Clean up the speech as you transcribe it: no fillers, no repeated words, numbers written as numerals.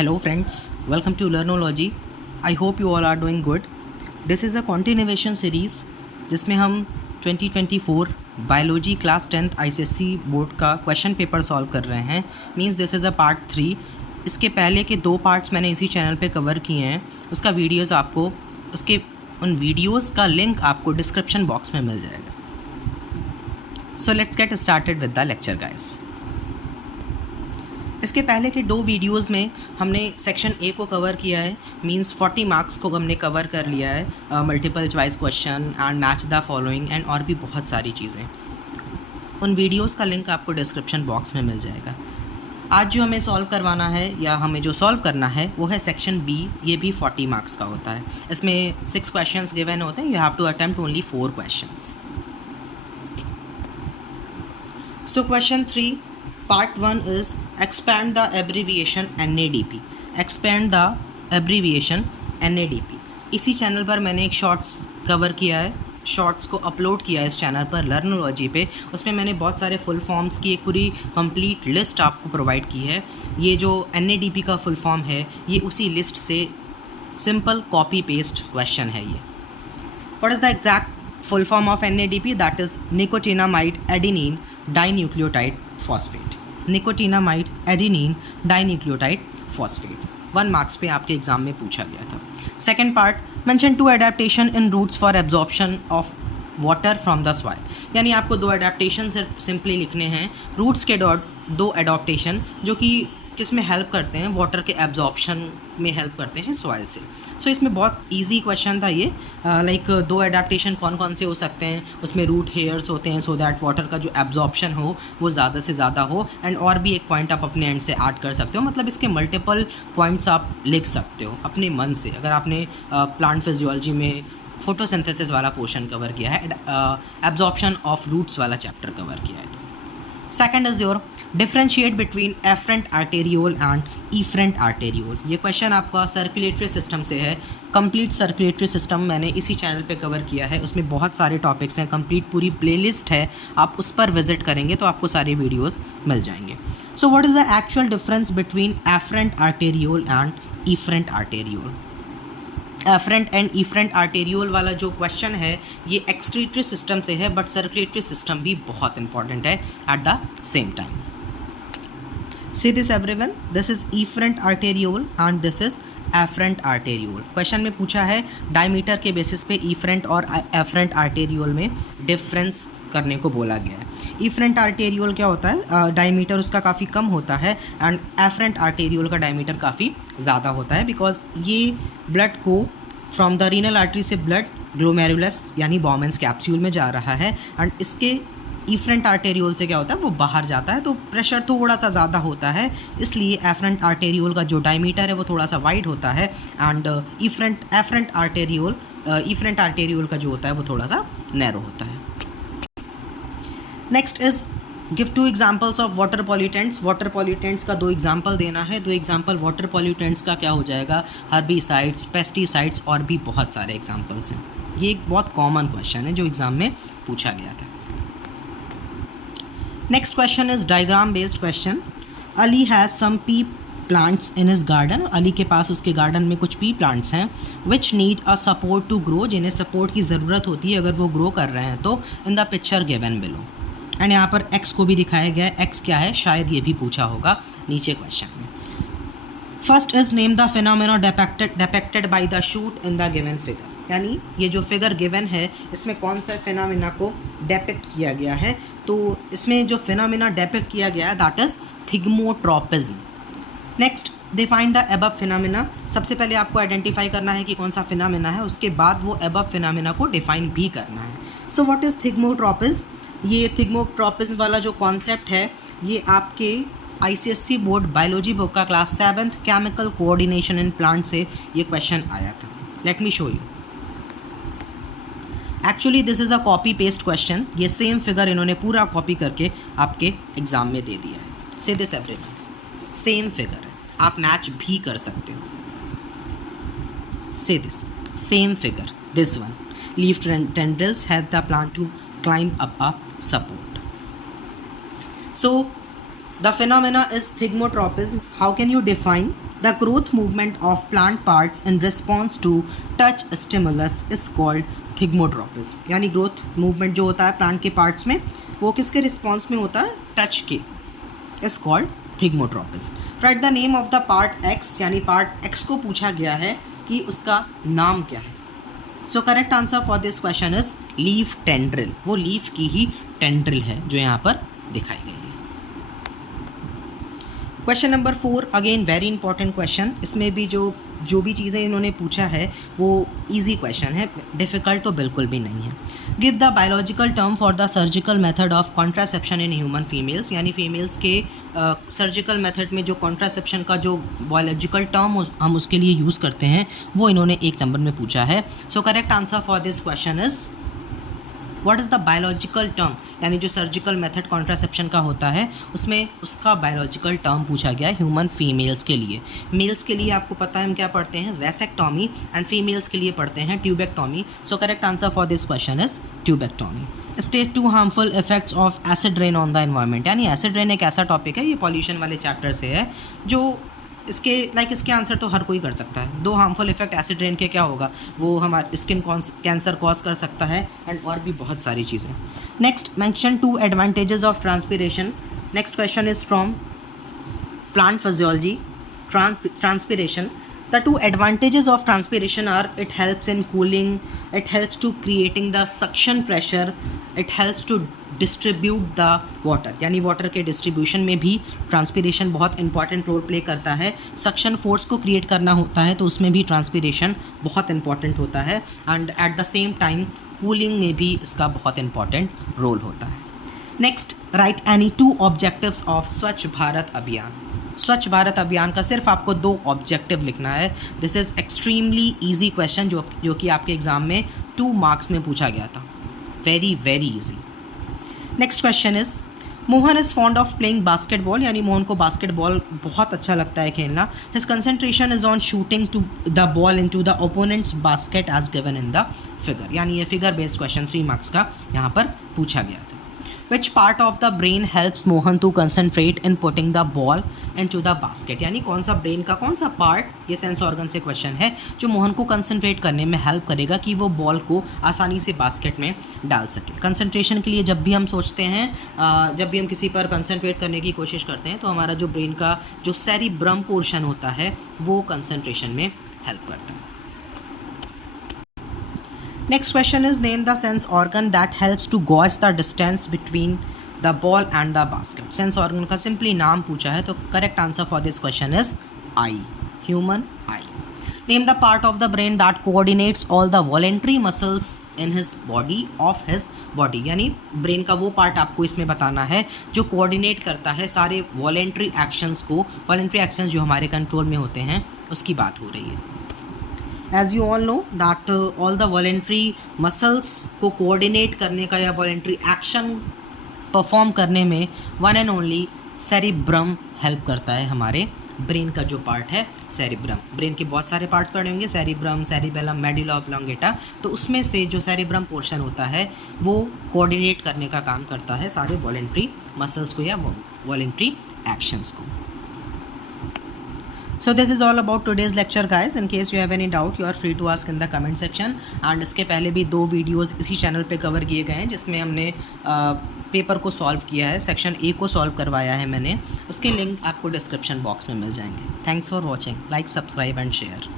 Hello friends, welcome to Learnology. I hope you all are doing good. This is a continuation series जिसमें हम 2024 biology class 10th ICSE board का question paper solve कर रहे हैं. Means this is a part 3. इसके पहले के 2 parts मैंने इसी चैनल पे कवर किए हैं. उसका वीडियोस आपको उन वीडियोस का लिंक आपको डिस्क्रिप्शन बॉक्स में मिल जाएगा. So let's get started with the lecture guys. इसके पहले के 2 वीडियोस में हमने सेक्शन ए को कवर किया है. मींस 40 मार्क्स को हमने कवर कर लिया है. Multiple choice question and match the following and और भी बहुत सारी चीज़ें. उन वीडियोस का लिंक आपको डिस्क्रिप्शन बॉक्स में मिल जाएगा. आज जो हमें सॉल्व करवाना है या हमें जो सॉल्व करना है वो है सेक्शन बी. ये भी 40 मार्क्स का होता है. इसमें 6 क्वेश्चंस गिवन होते हैं. You have to attempt only 4 questions. So question 3 part 1 is expand the abbreviation NADP. expand the abbreviation NADP. इसी चैनल पर मैंने एक शॉर्ट्स कवर किया है. शॉर्ट्स को अपलोड किया है इस चैनल पर लर्नोलॉजी पे. उसमें मैंने बहुत सारे फुल फॉर्म्स की एक पूरी कंप्लीट लिस्ट आपको प्रोवाइड की है. ये जो NADP का फुल फॉर्म है ये उसी लिस्ट से सिंपल कॉपी पेस्ट क्वेश्चन है. ये what is the exact full form of NADP? That is nicotinamide adenine dinucleotide phosphate. Nicotinamide adenine dinucleotide phosphate 1 marks पे आपके एग्जाम में पूछा गया था. Second part, mention 2 adaptation in roots for absorption of water from the soil. यानी आपको 2 adaptation simply लिखने हैं. रूट्स के 2 एडॉप्टेशन जो कि किस में हेल्प करते हैं, वाटर के एब्जॉर्प्शन में हेल्प करते हैं सॉइल से. सो इसमें बहुत इजी क्वेश्चन था ये. लाइक 2 एडेप्टेशन कौन कौन से हो सकते हैं. उसमें रूट हेयर्स होते हैं सो दैट वाटर का जो एब्जॉर्प्शन हो वो ज़्यादा से ज़्यादा हो. एंड और भी एक पॉइंट आप अपने एंड से ऐड कर सकते हो. मतलब इसके मल्टीपल पॉइंट्स आप लिख सकते हो अपने मन से. अगर आपने प्लांट फिजियोलॉजी में फोटोसिंथेसिस वाला पोर्शन कवर किया है, एब्जॉर्प्शन ऑफ रूट्स वाला चैप्टर कवर किया है. तो second is your differentiate between efferent arteriole and efferent arteriole. ये क्वेश्चन आपका सर्कुलेटरी सिस्टम से है. कंप्लीट सर्कुलेटरी सिस्टम मैंने इसी चैनल पे कवर किया है. उसमें बहुत सारे टॉपिक्स हैं. कंप्लीट पूरी प्लेलिस्ट है. आप उस पर विजिट करेंगे तो आपको सारे वीडियोस मिल जाएंगे. So what is the actual difference between efferent arteriole and efferent arteriole? Efferent and efferent arteriole वाला जो क्वेश्चन है ये एक्सक्रीटरी सिस्टम से है, बट सर्कुलेटरी सिस्टम भी बहुत इंपॉर्टेंट है at the same time. See this everyone, this is efferent arteriole and this is afferent arteriole. Question में पूछा है डायमीटर के बेसिस पे efferent और afferent arteriole में डिफरेंस करने को बोला गया है. efferent arteriole क्या होता है? डायमीटर उसका काफ़ी कम होता है एंड afferent arteriole का डायमीटर काफ़ी ज़्यादा होता है. बिकॉज ये ब्लड को फ्रॉम द रीनल आर्टरी से ब्लड ग्लोमेरुलस यानी बॉमेंस कैप्सूल में जा रहा है एंड इसके इफरेंट आर्टेरियोल से क्या होता है वो बाहर जाता है. तो प्रेशर थोड़ा सा ज़्यादा होता है. इसलिए एफरेंट आर्टेरियोल का जो डायमीटर है वो थोड़ा सा वाइड होता है एंड एफरेंट आर्टेरियोल का जो होता है वो थोड़ा सा नैरो होता है. Next is give 2 examples of water pollutants. Water pollutants का 2 एग्जाम्पल देना है. 2 एग्जाम्पल वाटर पॉल्यूटेंट्स का क्या हो जाएगा? हर्बिसाइड्स, पेस्टिसाइड्स और भी बहुत सारे एग्जाम्पल्स हैं. ये एक बहुत कॉमन क्वेश्चन है जो एग्ज़ाम में पूछा गया था. Next question is diagram based question. Ali has some pea plants in his garden. Ali के पास उसके गार्डन में कुछ पी प्लांट्स हैं which need a support to grow. जिन्हें सपोर्ट की ज़रूरत होती है अगर वो ग्रो कर रहे हैं तो. In the picture given below. And यहाँ पर एक्स को भी दिखाया गया है. एक्स क्या है शायद ये भी पूछा होगा नीचे क्वेश्चन में. First is name the phenomena depicted by the shoot in the given figure. यानी ये जो फिगर गिवन है इसमें कौन सा फिनोमेना को डेपिक्ट किया गया है. तो इसमें जो फिनोमेना डेपिक्ट किया गया है that is thigmotropism. Next define the above phenomena. सबसे पहले आपको आइडेंटिफाई करना है कि कौन सा फिनोमेना है. उसके बाद वो अबव फिनोमेना को डिफाइन भी करना है. सो व्हाट इज़ थिग्मोट्रोपिज्म? ये थिग्मोट्रोपिज्म वाला जो कॉन्सेप्ट है ये आपके ICSE बोर्ड बायोलॉजी बुक का class 7th chemical coordination in plant से ये क्वेश्चन आया था. Let me show you. Actually this is a copy paste question. ये सेम फिगर इन्होंने पूरा कॉपी करके आपके एग्ज़ाम में दे दिया है. से दिस एवरीथिंग सेम फिगर है. आप मैच भी कर सकते हो. Say this same figure this one. Leaf tendrils help the plant to climb up a support. So the phenomena is thigmotropism. How can you define the growth movement of plant parts in response to touch stimulus is called thigmotropism. यानी growth movement जो होता है plant के parts में वो किसके response में होता है, टच के, is called thigmotropism. Write the name of the part X, यानी पार्ट एक्स को पूछा गया है कि उसका नाम क्या है। So correct answer for this question is leaf tendril. वो लीफ की ही टेंड्रिल है जो यहाँ पर दिखाई गई है। Question number 4 again very important question. इसमें भी जो भी चीज़ें इन्होंने पूछा है वो इजी क्वेश्चन है, डिफ़िकल्ट तो बिल्कुल भी नहीं है। Give the biological term for the surgical method of contraception in human females. यानी फीमेल्स के सर्जिकल मेथड में जो कॉन्ट्रासेप्शन का जो बायोलॉजिकल टर्म हम उसके लिए यूज़ करते हैं वो इन्होंने 1 नंबर में पूछा है। So correct answer for this question is what is the biological term. यानी जो सर्जिकल मेथड कॉन्ट्रासेप्शन का होता है उसमें उसका बायोलॉजिकल टर्म पूछा गया है ह्यूमन फीमेल्स के लिए। मेल्स के लिए आपको पता है हम क्या पढ़ते हैं, वैसेक्टॉमी, एंड फीमेल्स के लिए पढ़ते हैं tubectomy. So correct answer for this question is tubectomy. Stage 2 harmful effects of acid rain on the environment. यानी एसिड रेन एक ऐसा टॉपिक है, ये पॉल्यूशन वाले चैप्टर से है, जो इसके आंसर तो हर कोई कर सकता है। 2 हार्मफुल इफेक्ट एसिड रेन के क्या होगा, वो हमारे स्किन कैंसर कॉज कर सकता है एंड और भी बहुत सारी चीज़ें। Next mention 2 advantages of transpiration. Next question is from plant physiology, transpiration. The 2 advantages of transpiration are it helps in cooling, it helps to creating the suction pressure, it helps to distribute the water। यानी water के distribution में भी transpiration बहुत important role play करता है। Suction force को create करना होता है तो उसमें भी ट्रांसपिरेशन बहुत इंपॉर्टेंट होता है, and at the same time cooling में भी इसका बहुत इंपॉर्टेंट रोल होता है। Next right any 2 objectives of स्वच्छ भारत अभियान। स्वच्छ भारत अभियान का सिर्फ आपको 2 ऑब्जेक्टिव लिखना है। This is extremely easy question जो कि आपके एग्जाम में 2 मार्क्स में पूछा गया था। Very very easy. Next question is Mohan is fond of playing basketball. यानी मोहन को बास्केटबॉल बहुत अच्छा लगता है खेलना। His concentration is on shooting to the ball into the opponents basket as given in the figure. यानी ये फिगर बेस्ड क्वेश्चन 3 मार्क्स का यहाँ पर पूछा गया था। Which part of the brain helps Mohan to concentrate in putting the ball into the basket। यानी कौन सा ब्रेन का कौन सा पार्ट, ये सेंस ऑर्गन से क्वेश्चन है, जो मोहन को कंसंट्रेट करने में हेल्प करेगा कि वो बॉल को आसानी से बास्केट में डाल सके। कंसंट्रेशन के लिए जब भी हम सोचते हैं, जब भी हम किसी पर कंसंट्रेट करने की कोशिश करते हैं तो हमारा जो ब्रेन का जो सेरिब्रम पोर्शन होता है वो कंसंट्रेशन में हेल्प करता है। Next question is name the sense organ that helps to gauge the distance between the ball and the basket। Sense organ का सिंपली नाम पूछा है तो correct answer for this question is I, human I. Name the part of the brain that coordinates all the voluntary muscles in his body of his body. यानी brain का वो part आपको इसमें बताना है जो कोऑर्डिनेट करता है सारे वॉलेंट्री एक्शंस को। वॉलेंट्री एक्शंस जो हमारे कंट्रोल में होते हैं उसकी बात हो रही है। As you all know that all the voluntary muscles को कोऑर्डिनेट करने का या voluntary action परफॉर्म करने में one and only cerebrum help करता है। हमारे ब्रेन का जो पार्ट है सेरिब्रम, ब्रेन के बहुत सारे पार्ट्स पढ़े होंगे, सेरिब्रम, सेरिबेलम, मेडुला ऑब्लोंगेटा, तो उसमें से जो सेरिब्रम पोर्शन होता है वो कोऑर्डिनेट करने का काम करता है सारे वॉलेंट्री मसल्स को या वॉलेंट्री एक्शंस को। So this is all about today's lecture guys. In case you have any doubt you are free to ask in the comment section. And इसके पहले भी 2 वीडियोज़ इसी चैनल पे कवर किए गए हैं जिसमें हमने पेपर को सॉल्व किया है, सेक्शन A को सॉल्व करवाया है मैंने, उसके लिंक आपको डिस्क्रिप्शन बॉक्स में मिल जाएंगे। Thanks for watching, like, subscribe and share.